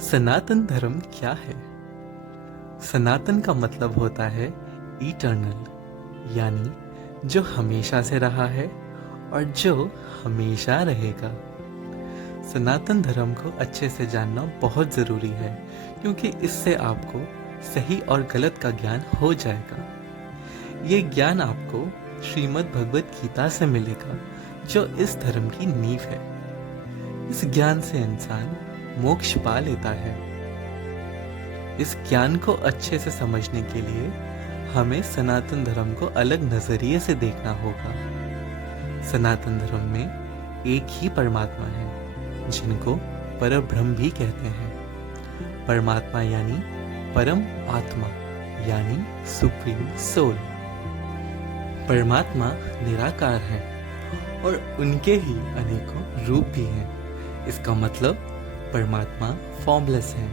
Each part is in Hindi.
सनातन धर्म क्या है? सनातन का मतलब होता है इटर्नल, यानी जो हमेशा से रहा है और जो हमेशा रहेगा। सनातन धर्म को अच्छे से जानना बहुत ज़रूरी है, क्योंकि इससे आपको सही और गलत का ज्ञान हो जाएगा। ये ज्ञान आपको श्रीमद् भगवत गीता से मिलेगा, जो इस धर्म की नींव है। इस ज्ञान से इंसान मोक्ष पा लेता है। इस ज्ञान को अच्छे से समझने के लिए हमें सनातन धर्म को अलग नजरिए से देखना होगा। सनातन धर्म में एक ही परमात्मा है, जिनको परब्रह्म भी कहते हैं। परमात्मा यानी परम आत्मा, यानी सुप्रीम सोल। परमात्मा निराकार है और उनके ही अनेकों रूप भी हैं। इसका मतलब परमात्मा फॉर्मलेस है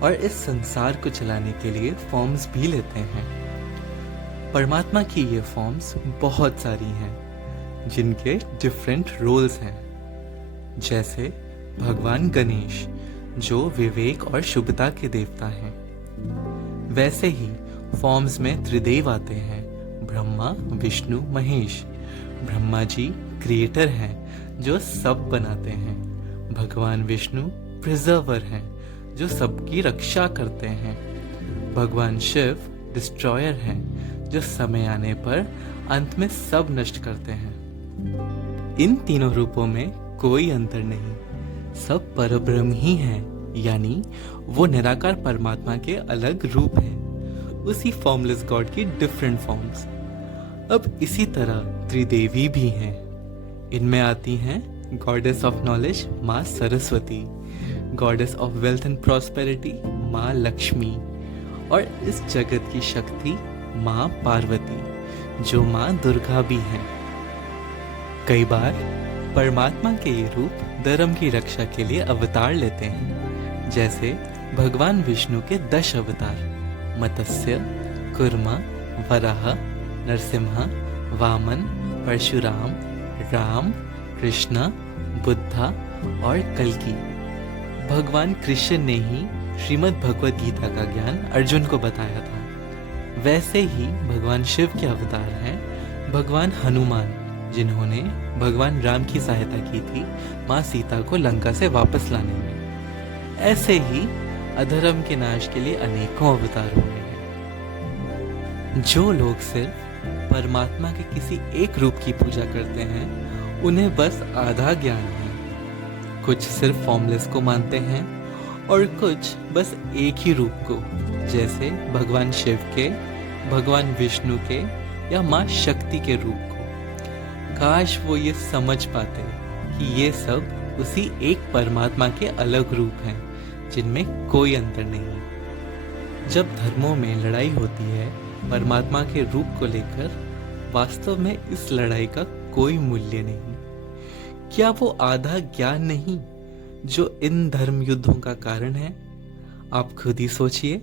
और इस संसार को चलाने के लिए फॉर्म्स भी लेते हैं। परमात्मा की ये फॉर्म्स बहुत सारी हैं, जिनके डिफरेंट रोल्स हैं। जैसे भगवान गणेश, जो विवेक और शुभता के देवता हैं। वैसे ही फॉर्म्स में त्रिदेव आते हैं, ब्रह्मा, विष्णु, महेश। ब्रह्मा जी क्रिएटर हैं, जो सब बनाते हैं। भगवान विष्णु प्रिजर्वर हैं, जो सबकी रक्षा करते हैं। भगवान शिव डिस्ट्रॉयर हैं, जो समय आने पर अंत में सब नष्ट करते हैं। इन तीनों रूपों में कोई अंतर नहीं, सब परब्रह्म ही हैं, यानी वो निराकार परमात्मा के अलग रूप हैं, उसी फॉर्मलेस गॉड की डिफरेंट फॉर्म्स। अब इसी तरह त्रिदेवी भी हैं। इनमें आती हैं गॉडेस ऑफ नॉलेज माँ Saraswati, goddess of wealth and prosperity माँ लक्ष्मी, और इस जगत की शक्ति माँ पार्वती, जो माँ दुर्गा भी हैं। कई बार परमात्मा के ये रूप धर्म की रक्षा के लिए अवतार लेते हैं। जैसे भगवान विष्णु के 10 अवतार, मत्स्य, कुर्मा, वराह, नरसिम्हा, वामन, परशुराम, राम, कृष्णा, बुद्धा और कल्कि। भगवान कृष्ण ने ही श्रीमद् भगवत गीता का ज्ञान अर्जुन को बताया था। वैसे ही भगवान शिव के अवतार हैं भगवान हनुमान, जिन्होंने भगवान राम की सहायता की थी माँ सीता को लंका से वापस लाने में। ऐसे ही अधर्म के नाश के लिए अनेकों अवतार हुए हैं। जो लोग सिर्फ परमात्मा के किसी एक रूप की पूजा करते हैं, उन्हें बस आधा ज्ञान है। कुछ सिर्फ फॉर्मलेस को मानते हैं और कुछ बस एक ही रूप को, जैसे भगवान शिव के, भगवान विष्णु के या माँ शक्ति के रूप को। काश वो ये समझ पाते कि ये सब उसी एक परमात्मा के अलग रूप हैं, जिनमें कोई अंतर नहीं। जब धर्मों में लड़ाई होती है परमात्मा के रूप को लेकर, वास्तव में इस लड़ाई का कोई मूल्य नहीं। क्या वो आधा ज्ञान नहीं जो इन धर्म युद्धों का कारण है? आप खुद ही सोचिए।